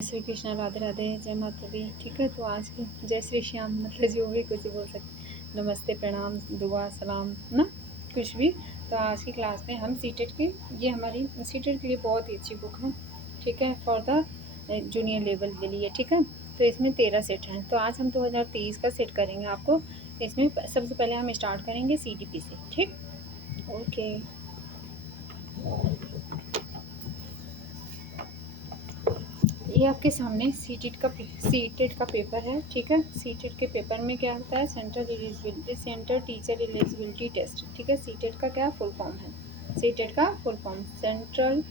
श्री कृष्णा, राधे राधे, जय माता दी। ठीक है, तो आज की जय श्री श्याम, मतलब जो भी कुछ बोल सकते, नमस्ते, प्रणाम, दुआ, सलाम ना, कुछ भी। तो आज की क्लास में हम सीटेट की, ये हमारी सीटेट के लिए बहुत ही अच्छी बुक है, ठीक है, फॉर द जूनियर लेवल के लिए। ठीक है, तो इसमें 13 सेट हैं। तो आज हम 2023 का सेट करेंगे आपको। इसमें सबसे पहले हम स्टार्ट करेंगे CTP से। ठीक, ओके। ये आपके सामने सीटेट का पेपर है। ठीक है, सीटेट के पेपर में क्या होता है, सेंटर टीचर एलिजिबिलिटी टेस्ट। ठीक है, सीटेट का क्या फुल फॉर्म है, सीटेट का full form central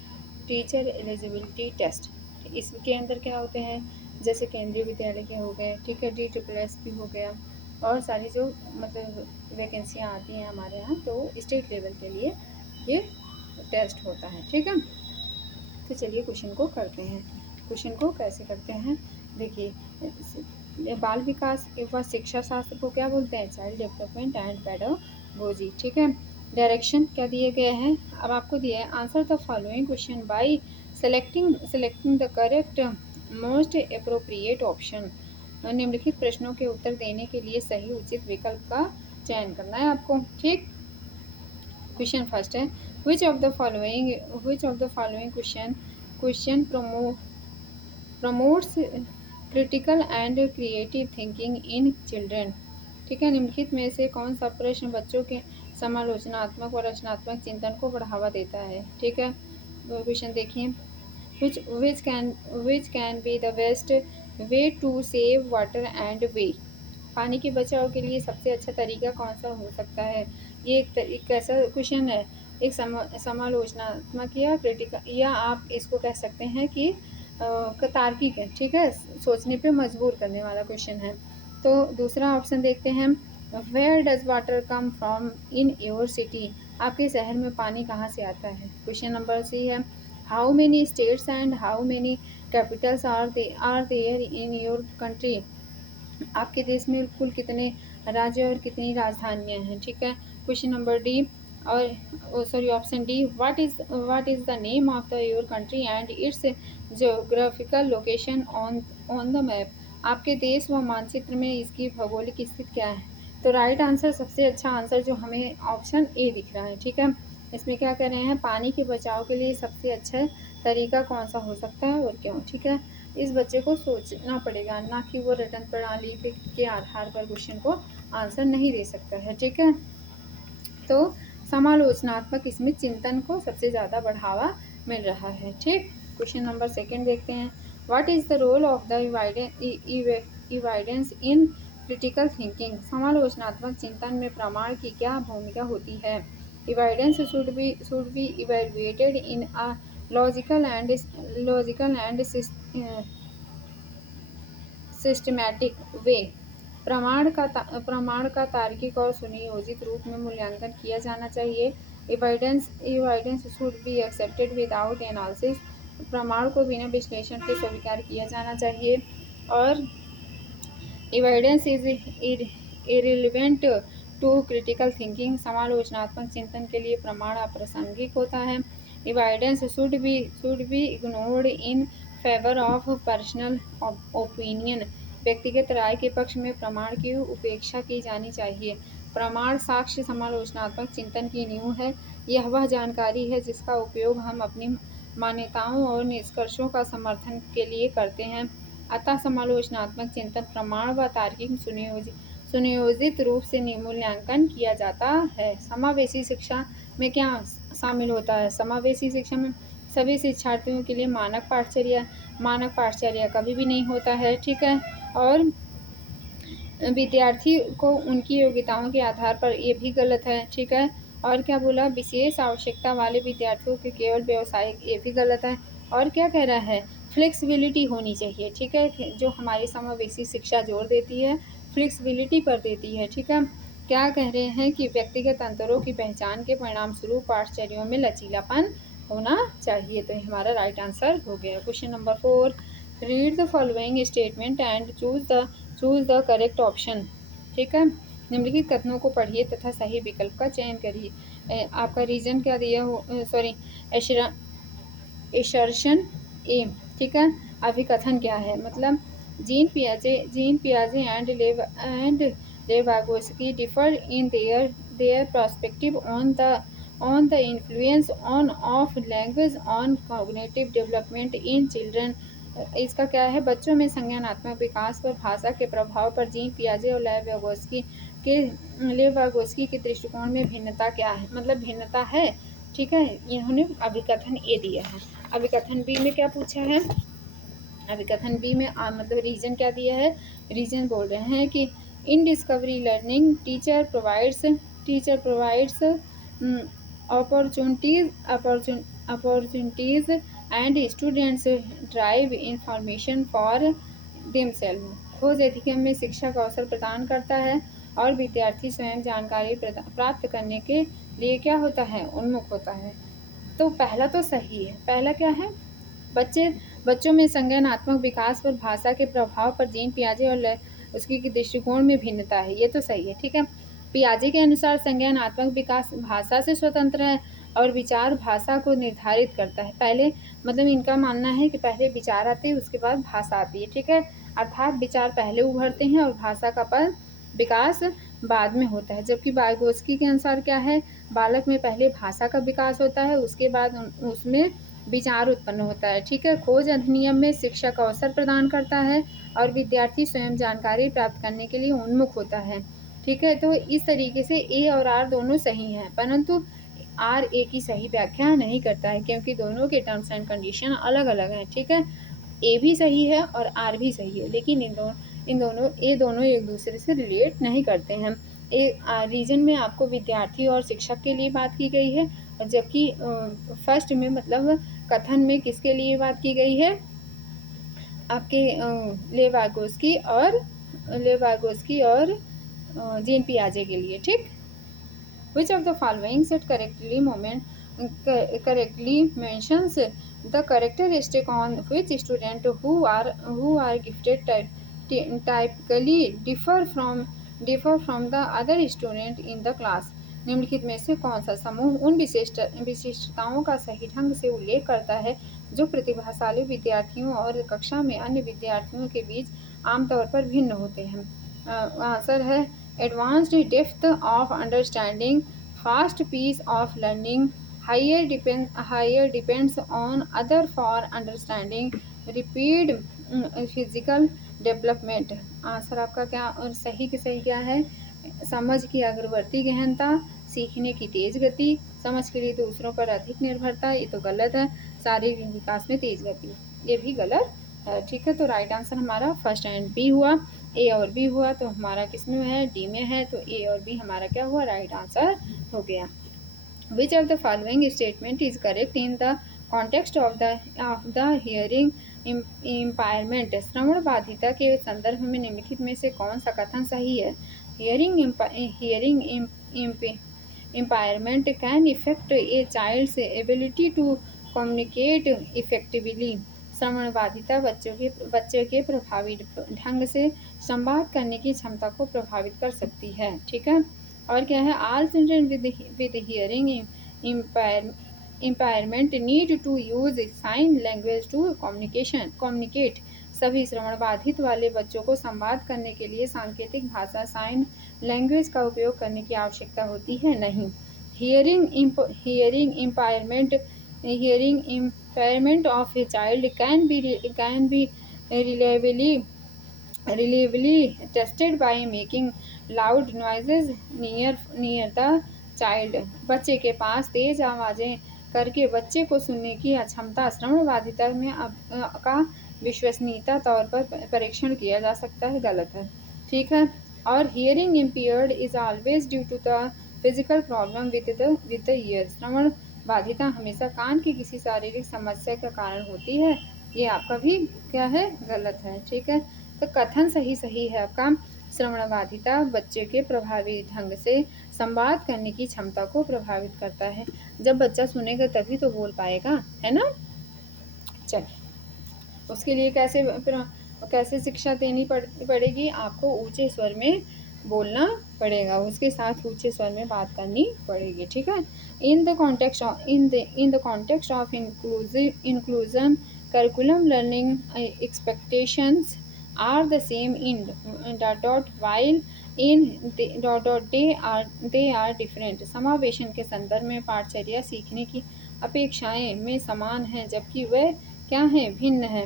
teacher eligibility test. इसके अंदर क्या होते हैं, जैसे केंद्रीय विद्यालय के हो गए, ठीक है, DSSS हो गया, और सारी जो मतलब वैकेंसियाँ आती हैं हमारे यहाँ, तो स्टेट लेवल के लिए ये टेस्ट होता है। ठीक है, तो चलिए क्वेश्चन को करते हैं। क्वेश्चन को कैसे करते हैं, देखिए, बाल विकास एवं शिक्षा शास्त्र को क्या बोलते हैं, चाइल्ड डेवलपमेंट एंड पेडागोजी। ठीक है, डायरेक्शन क्या दिए गए हैं, अब आपको दिया है, answer the following question by selecting the correct most appropriate option. निम्नलिखित प्रश्नों के उत्तर देने के लिए सही उचित विकल्प का चयन करना है आपको। ठीक, क्वेश्चन फर्स्ट है, which of the following question promotes critical and creative thinking in children। ठीक है, निम्नलिखित में से कौन सा प्रश्न बच्चों के समालोचनात्मक और रचनात्मक चिंतन को बढ़ावा देता है। ठीक है, क्वेश्चन देखिए, which can be the best way to save water and way। पानी के बचाव के लिए सबसे अच्छा तरीका कौन सा हो सकता है। ये एक कैसा क्वेश्चन है, एक समालोचनात्मक या क्रिटिकल, या आप इसको कह सकते हैं कि तार्किक है। ठीक है, सोचने पे मजबूर करने वाला क्वेश्चन है। तो दूसरा ऑप्शन देखते हैं, where does water come from in your city. आपके शहर में पानी कहाँ से आता है। क्वेश्चन नंबर सी है, how many states and how many capitals are there in your country. आपके देश में कुल कितने राज्य और कितनी राजधानियां हैं। ठीक है, क्वेश्चन नंबर डी, और sorry option D, what is the name of the your country and it's geographical location on the map. आपके देश व मानचित्र में इसकी भौगोलिक स्थिति क्या है। तो राइट आंसर, सबसे अच्छा आंसर जो हमें ऑप्शन ए दिख रहा है। ठीक है, इसमें क्या कर रहे हैं, पानी के बचाव के लिए सबसे अच्छा तरीका कौन सा हो सकता है और क्यों। ठीक है, इस बच्चे को सोचना पड़ेगा, ना कि वो रिटर्न प्रणाली के आधार पर क्वेश्चन को आंसर नहीं दे सकता है। ठीक है, तो समालोचनात्मक इसमें चिंतन को सबसे ज़्यादा बढ़ावा मिल रहा है। ठीक, क्वेश्चन नंबर सेकंड देखते हैं, what is the role of the evidence in critical thinking. समालोचनात्मक चिंतन में प्रमाण की क्या भूमिका होती है। Evidence should be evaluated in a logical and systematic way. प्रमाण का तार्किक और सुनियोजित रूप में मूल्यांकन किया जाना चाहिए। Evidence should be accepted without analysis. प्रमाण को बिना विश्लेषण के स्वीकार किया जाना चाहिए। और evidence is irrelevant to critical thinking. समालोचनात्मक चिंतन के लिए प्रमाण अप्रासंगिक होता है। Evidence should be ignored in favour of personal opinion. व्यक्तिगत राय के पक्ष में प्रमाण की उपेक्षा की जानी चाहिए। प्रमाण साक्ष्य समालोचनात्मक चिंतन की नींव है। यह वह जानकारी है जिसका उपयोग हम अपनी मान्यताओं और निष्कर्षों का समर्थन के लिए करते हैं। अतः समालोचनात्मक चिंतन प्रमाण व तार्किक सुनियोजित रूप से मूल्यांकन किया जाता है। समावेशी शिक्षा में क्या शामिल होता है। समावेशी शिक्षा में सभी शिक्षार्थियों के लिए मानक पाठचर्या कभी भी नहीं होता है। ठीक है, और विद्यार्थी को उनकी योग्यताओं के आधार पर, ये भी गलत है। ठीक है, और क्या बोला, विशेष आवश्यकता वाले विद्यार्थियों के केवल व्यवसायिक, ये भी गलत है। और क्या कह रहा है, फ्लेक्सिबिलिटी होनी चाहिए। ठीक है, जो हमारी समावेशी शिक्षा जोर देती है, फ्लेक्सिबिलिटी पर देती है। ठीक है, क्या कह रहे हैं कि व्यक्तिगत अंतरों की पहचान के परिणाम स्वरूप पाठचर्यों में लचीलापन होना चाहिए। तो हमारा राइट आंसर हो गया। Question number 4, read the following statement and choose the correct option. ठीक है, निम्नलिखित कथनों को पढ़िए तथा सही विकल्प का चयन करिए। आपका रीजन क्या दिया हो, सॉरी एसर्शन ए। ठीक है, अभिकथन क्या है? मतलब जीन पियाजे and Vygotsky differ in their perspective on the influence on of language on cognitive development in children. इसका क्या है? बच्चों में संज्ञानात्मक विकास पर भाषा के प्रभाव पर जीन पियाजे और लेवागोस्की के दृष्टिकोण में भिन्नता क्या है? मतलब भिन्नता है। ठीक है, इन्होंने अभिकथन ए दिया है। अभिकथन बी में क्या पूछा है? अभिकथन बी में मतलब रीजन क्या दिया है? रीजन बोल रहे हैं कि in discovery learning teacher provides opportunities and students drive information for themselves. खोज अधिगम में शिक्षा का अवसर प्रदान करता है और विद्यार्थी स्वयं जानकारी प्राप्त करने के लिए क्या होता है? उन्मुख होता है। तो पहला तो सही है। पहला क्या है? बच्चों में संज्ञानात्मक विकास पर भाषा के प्रभाव पर जीन पियाजे और उसकी दृष्टिकोण में भिन्नता है। ये तो सही है। ठीक है, पियाजे के अनुसार संज्ञानात्मक विकास भाषा से स्वतंत्र है और विचार भाषा को निर्धारित करता है। पहले मतलब इनका मानना है कि पहले विचार आते हैं, उसके बाद भाषा आती है। ठीक है, अर्थात विचार पहले उभरते हैं और भाषा का विकास बाद में होता है। जबकि वाइगोत्स्की के अनुसार क्या है? बालक में पहले भाषा का विकास होता है, उसके बाद उसमें विचार उत्पन्न होता है। ठीक है, खोज अधिनियम में शिक्षा का अवसर प्रदान करता है और विद्यार्थी स्वयं जानकारी प्राप्त करने के लिए उन्मुख होता है। ठीक है, तो इस तरीके से ए और आर दोनों सही हैं, परंतु आर ए की सही व्याख्या नहीं करता है क्योंकि दोनों के टर्म्स एंड कंडीशन अलग अलग हैं। ठीक है, ए भी सही है और आर भी सही है, लेकिन इन दोनों एक दूसरे से रिलेट नहीं करते हैं। रीजन में आपको विद्यार्थी और शिक्षक के लिए बात की गई है, और जबकि फर्स्ट में मतलब कथन में किसके लिए बात की गई है? आपके लेवागोस्की और जीन पियाजे के लिए। ठीक, which of the following set correctly mentions the characteristic on which student who are gifted typically differ from the other student in the class। निम्नलिखित में से कौन सा समूह उन विशिष्टताओं का सही ढंग से उल्लेख करता है जो प्रतिभाशाली विद्यार्थियों और कक्षा में अन्य विद्यार्थियों के बीच आमतौर पर भिन्न होते हैं? आंसर है advanced depth of understanding, fast pace of learning, higher depends on other for understanding, rapid physical development. Answer आपका क्या और सही के सही क्या है? समझ की अग्रवर्ती गहनता, सीखने की तेज गति, समझ के लिए दूसरों पर अधिक निर्भरता। ये तो गलत है। शारीरिक विकास में तेज गति, ये भी गलत है। ठीक है, तो राइट आंसर हमारा फर्स्ट एंड बी हुआ। ए और बी हुआ तो हमारा किस में है? डी में है। तो ए और बी हमारा क्या हुआ? राइट आंसर हो गया। Which of the following statement is correct in the context of the hearing impairment. श्रवण बाधिता के संदर्भ में निम्नलिखित में से कौन सा कथन सही है? Hearing impairment can affect a child's ability to communicate effectively। श्रवण बाधिता बच्चे के प्रभावी ढंग से संवाद करने की क्षमता को प्रभावित कर सकती है। ठीक है, और क्या है? All children with hearing impairment need to use sign language to communicate. सभी श्रवण बाधित वाले बच्चों को संवाद करने के लिए सांकेतिक भाषा साइन लैंग्वेज का उपयोग करने की आवश्यकता होती है? नहीं। Hearing impairment of a child can be reliably tested by making loud noises near the child। बच्चे के पास तेज आवाज़ें करके बच्चे को सुनने की अक्षमता श्रवण बाधिता में का विश्वसनीयता तौर पर परीक्षण किया जा सकता है? गलत है। ठीक है, और hearing impaired is always due to the physical problem with the ear. श्रवण बाधिता हमेशा कान की किसी शारीरिक समस्या का कारण होती है? ये आपका भी क्या है? गलत है। ठीक है, तो कथन सही है आपका। श्रवण बाधिता बच्चे के प्रभावी ढंग से संवाद करने की क्षमता को प्रभावित करता है। जब बच्चा सुनेगा तभी तो बोल पाएगा, है ना? चलिए, उसके लिए कैसे शिक्षा देनी पड़ेगी? आपको ऊंचे स्वर में बोलना पड़ेगा, उसके साथ ऊंचे स्वर में बात करनी पड़ेगी। ठीक है, इन the context of inclusion Curriculum learning expectations are the same in dot dot while in the dot dot they are different. समावेशन के संदर्भ में पाठचर्या सीखने की अपेक्षाएं में समान हैं जबकि वह क्या है भिन्न है।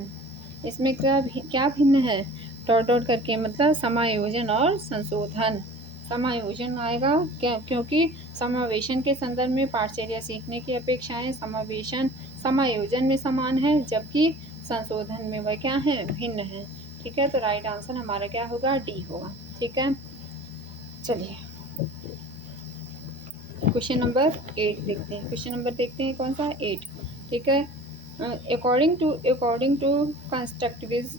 इसमें क्या भिन्न है डॉट डॉट करके मतलब समायोजन और संशोधन। समायोजन आएगा क्या क्योंकि समावेशन के संदर्भ में पाठचर्या सीखने की अपेक्षाएं समायोजन में समान है जबकि संशोधन में वह क्या है भिन्न है। ठीक है, तो राइट आंसर हमारा क्या होगा डी होगा। ठीक है, चलिए क्वेश्चन नंबर 8 देखते हैं। क्वेश्चन नंबर देखते हैं कौन सा 8। ठीक है, according to constructivist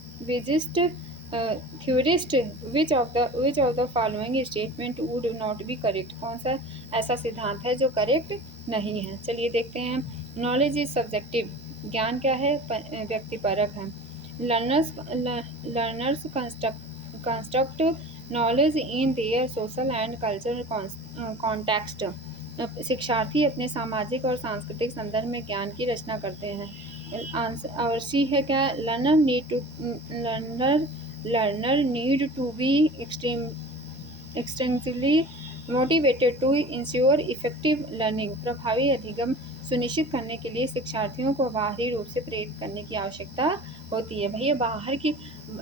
theorist which of the following statement would not be correct। कौन सा ऐसा सिद्धांत है जो करेक्ट नहीं है। चलिए देखते हैं। नॉलेज इज सब्जेक्टिव, ज्ञान क्या है व्यक्तिपरक है। Learners construct knowledge in their social and cultural context. शिक्षार्थी अपने सामाजिक और सांस्कृतिक संदर्भ में ज्ञान की रचना करते हैं। आंसर और सी है क्या learner need to be extensively motivated to ensure effective learning. प्रभावी अधिगम सुनिश्चित करने के लिए शिक्षार्थियों को बाहरी रूप से प्रेरित करने की आवश्यकता होती है। भैया बाहर की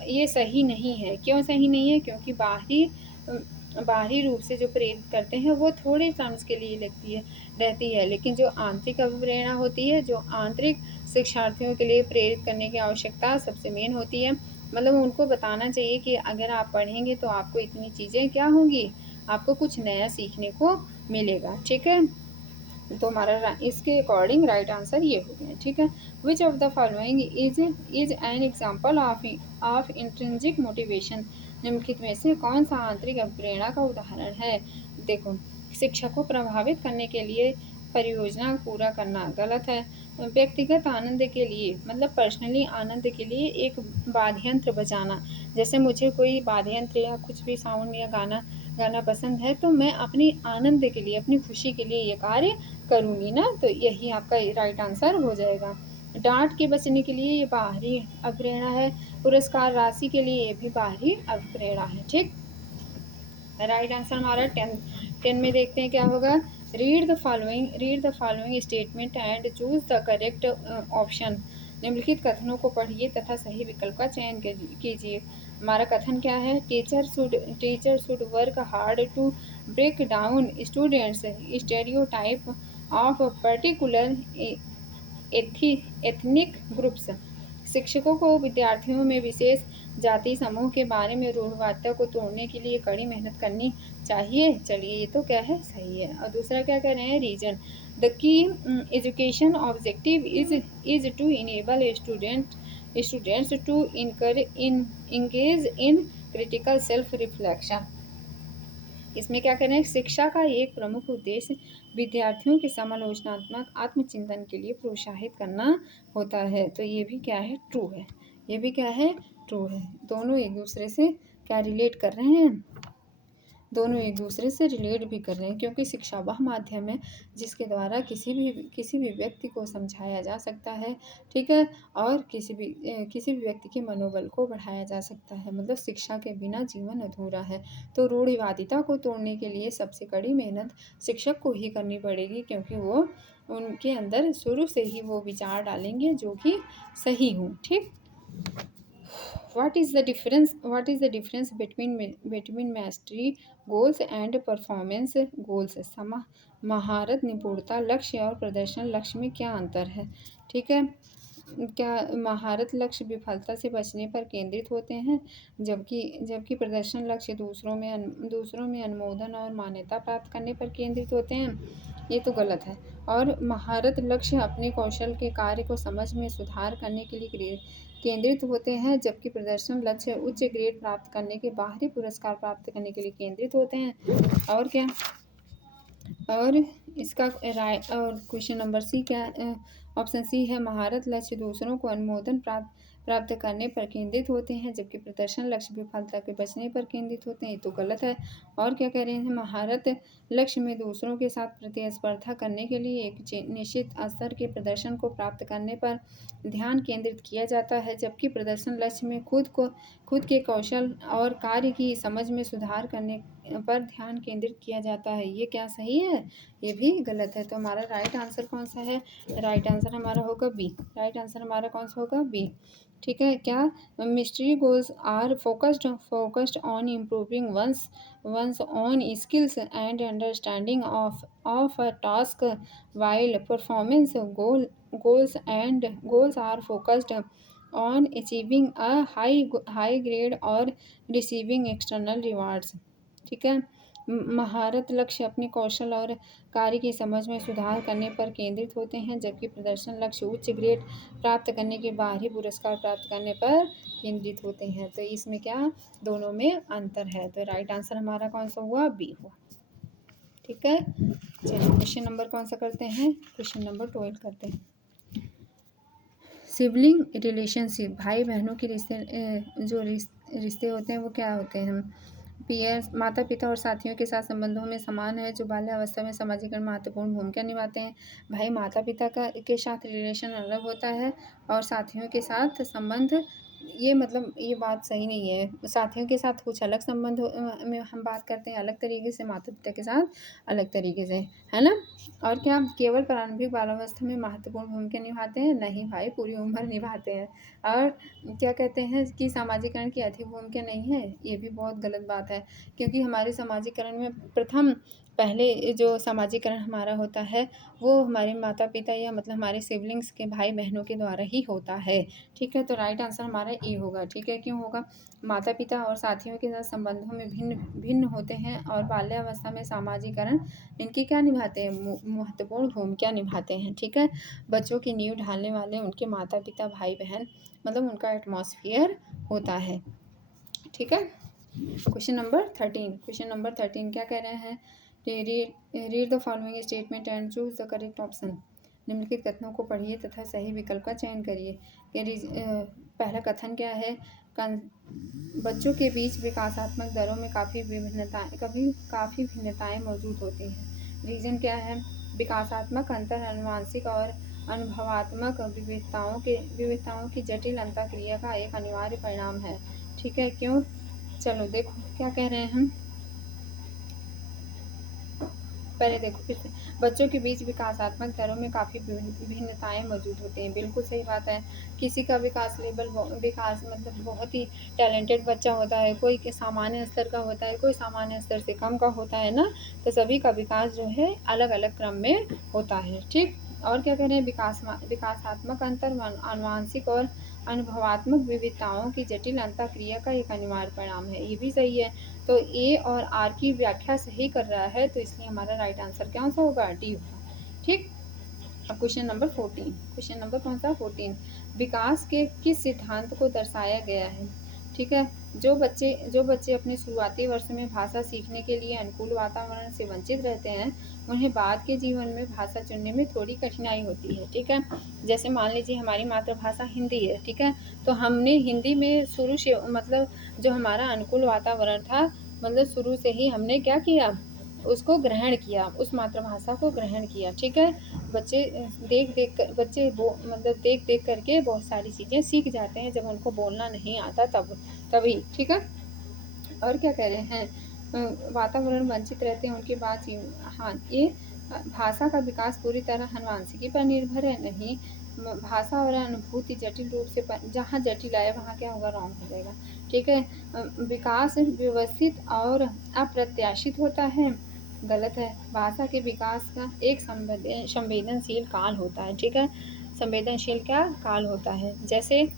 ये सही नहीं है। क्यों सही नहीं है? क्योंकि बाहरी रूप से जो प्रेरित करते हैं वो थोड़े टर्म्स के लिए रहती है, लेकिन जो आंतरिक अभिप्रेरणा होती है, जो आंतरिक शिक्षार्थियों के लिए प्रेरित करने की आवश्यकता सबसे मेन होती है। मतलब उनको बताना चाहिए कि अगर आप पढ़ेंगे तो आपको इतनी चीज़ें क्या होंगी, आपको कुछ नया सीखने को मिलेगा। ठीक है, तो हमारा इसके अकॉर्डिंग राइट आंसर ये हो गया। ठीक है, विच of the following is an example of intrinsic motivation. निम्नलिखित में से कौन सा आंतरिक अभिप्रेरणा का उदाहरण है। देखो, शिक्षा को प्रभावित करने के लिए परियोजना पूरा करना गलत है। व्यक्तिगत आनंद के लिए मतलब पर्सनली आनंद के लिए एक वाद्ययंत्र बजाना, जैसे मुझे कोई वाद्ययंत्र या कुछ भी साउंड या गाना पसंद है तो मैं अपनी आनंद के लिए अपनी खुशी के लिए ये कार्य करूँगी ना, तो यही आपका राइट आंसर हो जाएगा। डांट के बचने के लिए ये बाहरी अभिप्रेरणा है। पुरस्कार राशि के लिए ये भी बाहरी अभिप्रेरणा है। ठीक, राइट आंसर हमारा 10 में देखते हैं क्या होगा। Read the following statement and choose the correct option. निम्नलिखित कथनों को पढ़िए तथा सही विकल्प का चयन कीजिए। हमारा कथन क्या है, teacher should work hard to break down students stereotype of particular ethnic groups. शिक्षकों को विद्यार्थियों में विशेष जाति समूह के बारे में रूढ़वादिता को तोड़ने के लिए कड़ी मेहनत करनी चाहिए। चलिए ये तो क्या है सही है। और दूसरा क्या कह रहे हैं, reason the key education objective is to enable students to engage in critical self reflection. इसमें क्या करें, शिक्षा का एक प्रमुख उद्देश्य विद्यार्थियों के समालोचनात्मक आत्मचिंतन के लिए प्रोत्साहित करना होता है। तो ये भी क्या है ट्रू है, ये भी क्या है ट्रू है। दोनों एक दूसरे से क्या रिलेट कर रहे हैं, दोनों एक दूसरे से रिलेट भी कर रहे हैं, क्योंकि शिक्षा वह माध्यम है जिसके द्वारा किसी भी व्यक्ति को समझाया जा सकता है। ठीक है, और किसी भी व्यक्ति के मनोबल को बढ़ाया जा सकता है। मतलब शिक्षा के बिना जीवन अधूरा है। तो रूढ़िवादिता को तोड़ने के लिए सबसे कड़ी मेहनत शिक्षक को ही करनी पड़ेगी, क्योंकि वो उनके अंदर शुरू से ही वो विचार डालेंगे जो कि सही हों। ठीक, What is the difference between mastery goals and performance goals? महारत, निपुणता लक्ष्य और प्रदर्शन लक्ष्य में क्या अंतर है। ठीक है, क्या महारत लक्ष्य विफलता से बचने पर केंद्रित होते हैं, जबकि प्रदर्शन लक्ष्य दूसरों में अनुमोदन और मान्यता प्राप्त करने पर केंद्रित होते हैं। ये तो गलत है। और महारत लक्ष्य अपने कौशल के कार्य को समझ में सुधार करने के लिए केंद्रित होते हैं, जबकि प्रदर्शन लक्ष्य उच्च ग्रेड प्राप्त करने के बाहरी पुरस्कार प्राप्त करने के लिए केंद्रित होते हैं। और क्या, और इसका और क्वेश्चन नंबर सी क्या, ऑप्शन सी है महारत लक्ष्य दूसरों को अनुमोदन प्राप्त करने पर केंद्रित होते हैं, जबकि प्रदर्शन लक्ष्य विफलता के बचने पर केंद्रित होते हैं। ये तो गलत है। और क्या कह रहे हैं, महारत लक्ष्य में दूसरों के साथ प्रतिस्पर्धा करने के लिए एक निश्चित स्तर के प्रदर्शन को प्राप्त करने पर ध्यान केंद्रित किया जाता है, जबकि प्रदर्शन लक्ष्य में खुद के कौशल और कार्य की समझ में सुधार करने पर ध्यान केंद्रित किया जाता है। ये क्या सही है? ये भी गलत है। तो हमारा राइट आंसर कौन सा है? राइट आंसर हमारा होगा बी। राइट आंसर हमारा कौन सा होगा? बी। ठीक है। क्या mastery goals are focused on improving one's own skills and understanding of a task, while performance goals are focused on achieving a high grade और रिसीविंग एक्सटर्नल रिवार्ड्स। ठीक है। महारत लक्ष्य अपने कौशल और कार्य की समझ में सुधार करने पर केंद्रित होते हैं, जबकि प्रदर्शन लक्ष्य उच्च ग्रेड प्राप्त करने के बाहरी पुरस्कार प्राप्त करने पर केंद्रित होते हैं। तो इसमें क्या दोनों में अंतर है? तो राइट आंसर हमारा कौन सा हुआ? बी हुआ। ठीक है। चलिए क्वेश्चन नंबर कौन सा करते हैं? क्वेश्चन नंबर 12 करते हैं। सिबलिंग रिलेशनशिप, भाई बहनों के रिश्ते होते हैं वो क्या होते हैं? पीयर्स, माता पिता और साथियों के साथ संबंधों में समान है, जो बाल्यावस्था में सामाजिकरण महत्वपूर्ण भूमिका निभाते हैं। भाई माता पिता के साथ रिलेशन अलग होता है और साथियों के साथ संबंध, ये मतलब ये बात सही नहीं है। साथियों के साथ कुछ अलग संबंध में हम बात करते हैं अलग तरीके से, माता पिता के साथ अलग तरीके से, है ना। और क्या केवल प्रारंभिक बाल्यावस्था में महत्वपूर्ण भूमिका निभाते हैं? नहीं भाई, पूरी उम्र निभाते हैं। और क्या कहते हैं कि सामाजिकरण की अधिक भूमिका नहीं है? ये भी बहुत गलत बात है, क्योंकि हमारे सामाजिकरण में पहले जो सामाजिकरण हमारा होता है वो हमारे माता पिता या मतलब हमारे सिबलिंग्स के भाई बहनों के द्वारा ही होता है। ठीक है। तो राइट आंसर हमारा ए होगा। ठीक है। क्यों होगा? माता पिता और साथियों के साथ संबंधों में भिन्न भिन्न होते हैं और बाल्यावस्था में सामाजिकरण इनकी क्या निभाते हैं? महत्वपूर्ण भूमिका निभाते हैं। ठीक है। बच्चों की नींव ढालने वाले उनके माता पिता भाई बहन, मतलब उनका एटमॉस्फेयर होता है। ठीक है। Question number 13। क्वेश्चन नंबर 13 क्या कह रहे हैं? Read the following statement and choose the correct option. निम्नलिखित कथनों को पढ़िए तथा सही विकल्प का चयन करिए। पहला कथन क्या है? बच्चों के बीच विकासात्मक दरों में काफ़ी भिन्नताएं मौजूद होती हैं। रीजन क्या है? विकासात्मक अंतर आनुवांशिक और अनुभवात्मक विविधताओं की जटिल अंतःक्रिया का एक अनिवार्य परिणाम है। ठीक है। क्यों? चलो देखो क्या कह रहे हैं हम। पहले देखो फिर से, बच्चों के बीच विकासात्मक दरों में काफ़ी भिन्नताएं मौजूद होती हैं। बिल्कुल सही बात है। किसी का विकास मतलब बहुत ही टैलेंटेड बच्चा होता है, कोई के सामान्य स्तर का होता है, कोई सामान्य स्तर से कम का होता है ना। तो सभी का विकास जो है अलग अलग क्रम में होता है। ठीक। और क्या कह रहे हैं? विकासात्मक अंतर आनुवांशिक और अनुभवात्मक विविधताओं की जटिल अंतःक्रिया का एक अनिवार्य परिणाम है। ये भी सही है। तो ए और आर की व्याख्या सही कर रहा है, तो इसलिए हमारा राइट आंसर कौन सा होगा? डी होगा। ठीक। अब क्वेश्चन नंबर 14। क्वेश्चन नंबर कौन सा? 14। विकास के किस सिद्धांत को दर्शाया गया है? ठीक है। जो बच्चे अपने शुरुआती वर्ष में भाषा सीखने के लिए अनुकूल वातावरण से वंचित रहते हैं, उन्हें बाद के जीवन में भाषा चुनने में थोड़ी कठिनाई होती है। ठीक है। जैसे मान लीजिए हमारी मातृभाषा हिंदी है। ठीक है। तो हमने हिंदी में शुरू से मतलब जो हमारा अनुकूल वातावरण था, मतलब शुरू से ही हमने क्या किया? उसको ग्रहण किया, उस मातृभाषा को ग्रहण किया। ठीक है। बच्चे देख देख करके बहुत सारी चीज़ें सीख जाते हैं, जब उनको बोलना नहीं आता तभी। ठीक है। और क्या कह रहे हैं? वातावरण वंचित रहते हैं उनके बाद हाँ, ये भाषा का विकास पूरी तरह अनुवांशिकी पर निर्भर है? नहीं। भाषा और अनुभूति जटिल रूप से जहाँ जटिल आए वहाँ क्या होगा? रॉन्ग हो जाएगा। ठीक है। विकास व्यवस्थित और अप्रत्याशित होता है? गलत है। भाषा के विकास का एक संवेदनशील काल होता है। ठीक है। संवेदनशील क्या काल होता है? जैसे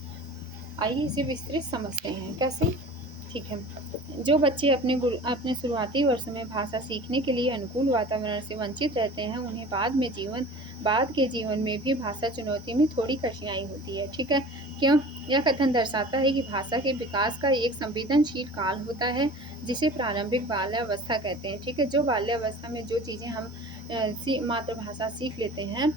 आइए इसे विस्तृत समझते हैं। कैसे? ठीक है। जो बच्चे अपने शुरुआती वर्ष में भाषा सीखने के लिए अनुकूल वातावरण से वंचित रहते हैं, उन्हें बाद के जीवन में भी भाषा चुनौती में थोड़ी कठिनाई होती है। ठीक है। क्यों? यह कथन दर्शाता है कि भाषा के विकास का एक संवेदनशील काल होता है, जिसे प्रारंभिक बाल्यावस्था कहते हैं। ठीक है। जो बाल्यावस्था में जो चीज़ें हम मातृभाषा सीख लेते हैं,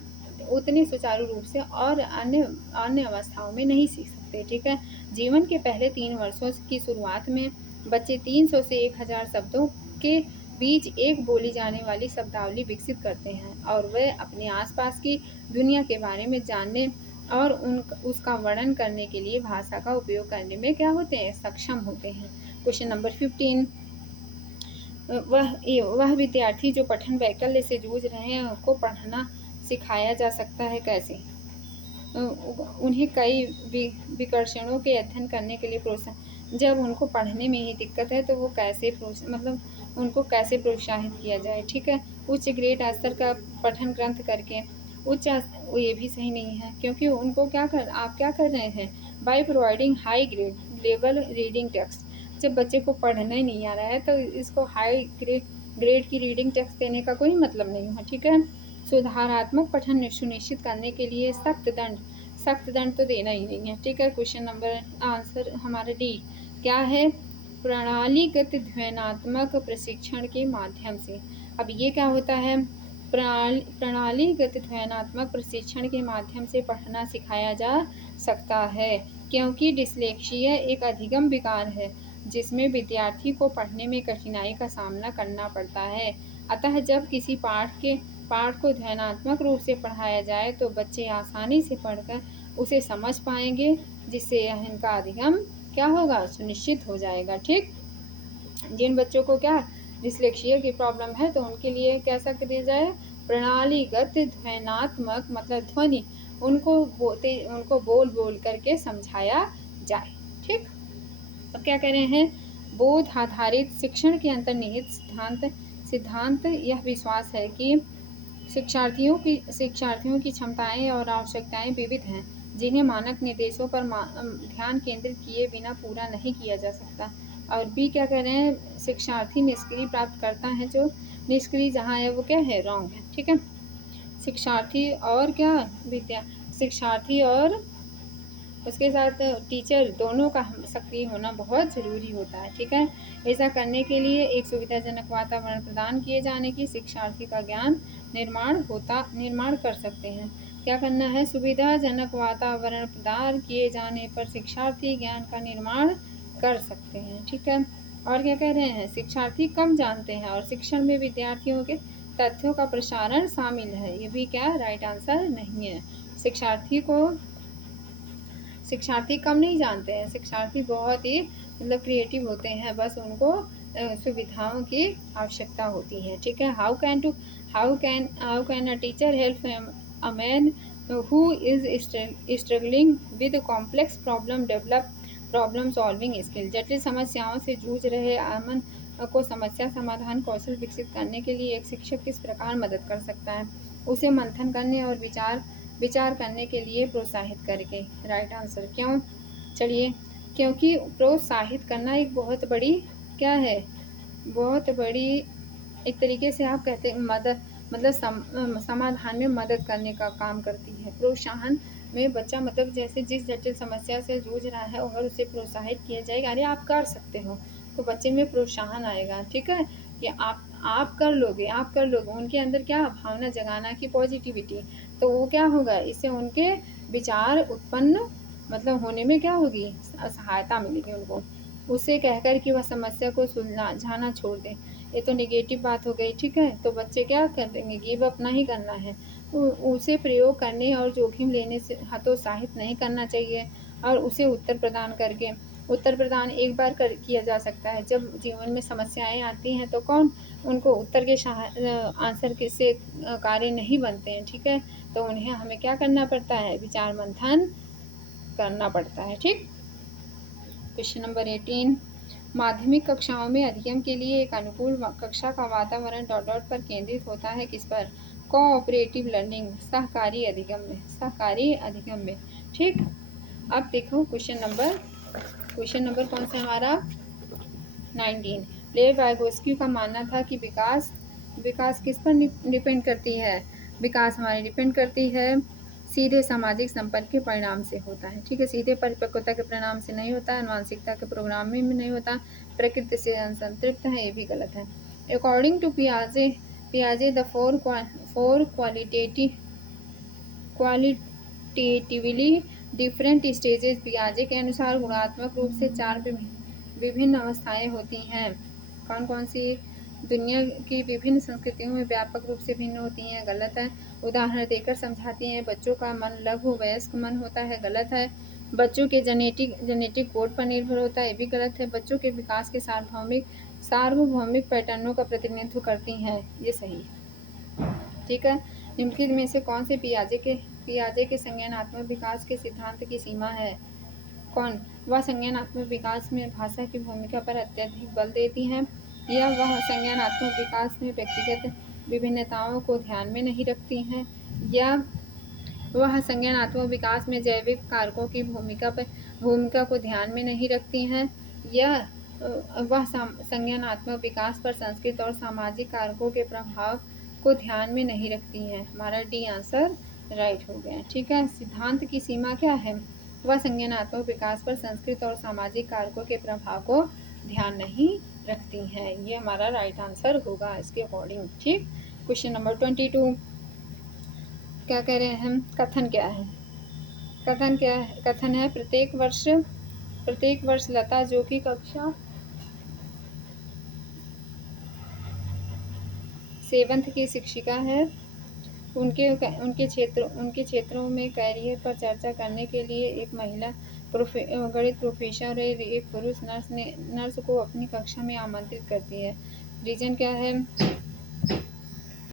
उतने सुचारू रूप से और अन्य अवस्थाओं में नहीं सीख सकते। सकते, ठीक है। जीवन के पहले 3 वर्षों की शुरुआत में बच्चे 300 से 1000 शब्दों के बीच एक बोली जाने वाली शब्दावली विकसित करते हैं और वे अपने आसपास की दुनिया के बारे में जानने और उसका वर्णन करने के लिए भाषा का उपयोग करने में क्या होते हैं, सक्षम होते हैं। क्वेश्चन नंबर 15, वह विद्यार्थी जो पठन वैकल्य से जूझ रहे हैं उनको पढ़ना सिखाया जा सकता है कैसे? उन्हें कई विकर्षणों के अध्ययन करने के लिए प्रोत्साहन, जब उनको पढ़ने में ही दिक्कत है तो वो कैसे मतलब उनको कैसे प्रोत्साहित किया जाए, ठीक है। उच्च ग्रेड स्तर का पठन ग्रंथ करके ये भी सही नहीं है, क्योंकि उनको आप क्या कर रहे हैं, by providing high grade level reading text. जब बच्चे को पढ़ना ही नहीं आ रहा है तो इसको हाई ग्रेड की रीडिंग टेक्स्ट देने का कोई मतलब नहीं है, ठीक है। सुधारात्मक पठन सुनिश्चित करने के लिए सख्त दंड तो देना ही नहीं है, ठीक है। क्वेश्चन नंबर आंसर हमारा डी क्या है, प्रणालीगत ध्वन्यात्मक प्रशिक्षण के माध्यम से। अब ये क्या होता है, प्रणालीगत ध्वन्यात्मक प्रशिक्षण के माध्यम से पढ़ना सिखाया जा सकता है, क्योंकि डिस्लेक्सिया एक अधिगम विकार है जिसमें विद्यार्थी को पढ़ने में कठिनाई का सामना करना पड़ता है। अतः जब किसी पाठ को ध्वन्यात्मक रूप से पढ़ाया जाए तो बच्चे आसानी से पढ़कर उसे समझ पाएंगे, जिससे इनका अधिगम क्या होगा, सुनिश्चित हो जाएगा, ठीक। जिन बच्चों को क्या डिस्लेक्सिया की प्रॉब्लम है तो उनके लिए कैसा कर दिया जाए, प्रणालीगत ध्वन्यात्मक मतलब ध्वनि उनको बोल बोल करके समझाया जाए, ठीक। अब क्या कह रहे हैं, बोध आधारित शिक्षण के अंतर्निहित सिद्धांत यह विश्वास है कि शिक्षार्थियों की क्षमताएं और आवश्यकताएं विविध हैं, जिन्हें मानक निर्देशों पर ध्यान केंद्रित किए बिना पूरा नहीं किया जा सकता। और बी क्या कह रहे हैं, शिक्षार्थी निष्क्रिय प्राप्त करता है, जो निष्क्रिय जहाँ है वो क्या है, रॉन्ग है, ठीक है। शिक्षार्थी और उसके साथ टीचर दोनों का सक्रिय होना बहुत ज़रूरी होता है, ठीक है। ऐसा करने के लिए एक सुविधाजनक वातावरण प्रदान किए जाने की शिक्षार्थी का ज्ञान निर्माण कर सकते हैं। क्या करना है, सुविधाजनक वातावरण प्रदान किए जाने पर शिक्षार्थी ज्ञान का निर्माण कर सकते हैं, ठीक है। और क्या कह रहे हैं, शिक्षार्थी कम जानते हैं और शिक्षण में विद्यार्थियों के तथ्यों का प्रसारण शामिल है। ये भी क्या राइट आंसर नहीं है। शिक्षार्थी कम नहीं जानते हैं, शिक्षार्थी बहुत ही मतलब क्रिएटिव होते हैं, बस उनको सुविधाओं की आवश्यकता होती है, ठीक है। How can a teacher help a man who is struggling with complex problem develop problem solving skill. जटिल समस्याओं से जूझ रहे अमन को समस्या समाधान कौशल विकसित करने के लिए एक शिक्षक किस प्रकार मदद कर सकता है, उसे मंथन करने और विचार करने के लिए प्रोत्साहित करके। राइट आंसर क्यों, चलिए, क्योंकि प्रोत्साहित करना एक बहुत बड़ी क्या है, बहुत बड़ी एक तरीके से आप कहते हैं मदद मतलब समाधान में मदद करने का काम करती है। प्रोत्साहन में बच्चा मतलब जैसे जिस जटिल समस्या से जूझ रहा है अगर उसे प्रोत्साहित किया जाएगा, अरे आप कर सकते हो, तो बच्चे में प्रोत्साहन आएगा, ठीक है, कि आप कर लोगे उनके अंदर क्या भावना जगाना की पॉजिटिविटी, तो वो क्या होगा, इससे उनके विचार उत्पन्न मतलब होने में क्या होगी, सहायता मिलेगी उनको। उससे कहकर कि वह समस्या को सुलझाना छोड़ दें, ये तो नेगेटिव बात हो गई, ठीक है। तो बच्चे क्या कर देंगे, गिव अप नहीं करना है, उसे प्रयोग करने और जोखिम लेने से हतोत्साहित नहीं करना चाहिए, और उसे उत्तर प्रदान एक बार किया जा सकता है। जब जीवन में समस्याएं आती हैं तो कौन उनको उत्तर के आंसर से कार्य नहीं बनते हैं, ठीक है। तो उन्हें हमें क्या करना पड़ता है, विचार मंथन करना पड़ता है, ठीक। क्वेश्चन नंबर 18, माध्यमिक कक्षाओं में अधिगम के लिए एक अनुकूल कक्षा का वातावरण डॉट डॉट पर केंद्रित होता है, किस पर, कोऑपरेटिव लर्निंग सहकारी अधिगम में, ठीक। अब देखो क्वेश्चन नंबर कौन सा हमारा 19। लेव वाइगोस्की का मानना था कि विकास किस पर डिपेंड करती है, विकास हमारी डिपेंड करती है सीधे सामाजिक संपर्क के परिणाम से होता है, ठीक है। सीधे परिपक्वता के परिणाम से नहीं होता, अनुवांशिकता के प्रोग्राम में नहीं होता, प्रकृति से असंतृप्त है, ये भी गलत है। अकॉर्डिंग टू पियाजे the four qualitatively different stages पियाजे के अनुसार गुणात्मक रूप से 4 विभिन्न अवस्थाएं होती हैं। कौन कौन सी? दुनिया की विभिन्न संस्कृतियों में व्यापक रूप से भिन्न होती हैं, गलत है। उदाहरण देकर समझाती हैं। बच्चों का मन लघु वयस्क मन होता है, गलत है। बच्चों के जेनेटिक कोड पर निर्भर होता है, ये भी गलत है। बच्चों के विकास के सार्वभौमिक पैटर्नों का प्रतिनिधित्व करती हैं, ये सही। ठीक है। निम्नलिखित में से कौन से पियाजे के संज्ञानात्मक विकास के सिद्धांत की सीमा है? कौन? वह संज्ञानात्मक विकास में भाषा की भूमिका पर अत्यधिक बल देती हैं, या वह संज्ञानात्मक विकास में व्यक्तिगत विभिन्नताओं को ध्यान में नहीं रखती हैं, या वह संज्ञानात्मक विकास में जैविक कारकों की भूमिका को ध्यान में नहीं रखती हैं, या वह संज्ञानात्मक विकास पर सांस्कृतिक और सामाजिक कारकों के प्रभाव को ध्यान में नहीं रखती हैं। हमारा डी आंसर राइट हो गया। ठीक है। सिद्धांत की सीमा क्या है? वह संज्ञानात्मक विकास पर संस्कृत और सामाजिक कारकों के प्रभाव को ध्यान नहीं रखती हैं। ये हमारा राइट आंसर होगा इसके अकॉर्डिंग। ठीक। क्वेश्चन नंबर 22 क्या कह रहे हैं हम? कथन क्या है? कथन है प्रत्येक वर्ष लता जो कि कक्षा 7th की शिक्षिका है, उनके क्षेत्रों में कैरियर पर चर्चा करने के लिए एक महिला गणित प्रोफेसर और एक पुरुष नर्स को अपनी कक्षा में आमंत्रित करती है। रीजन क्या है?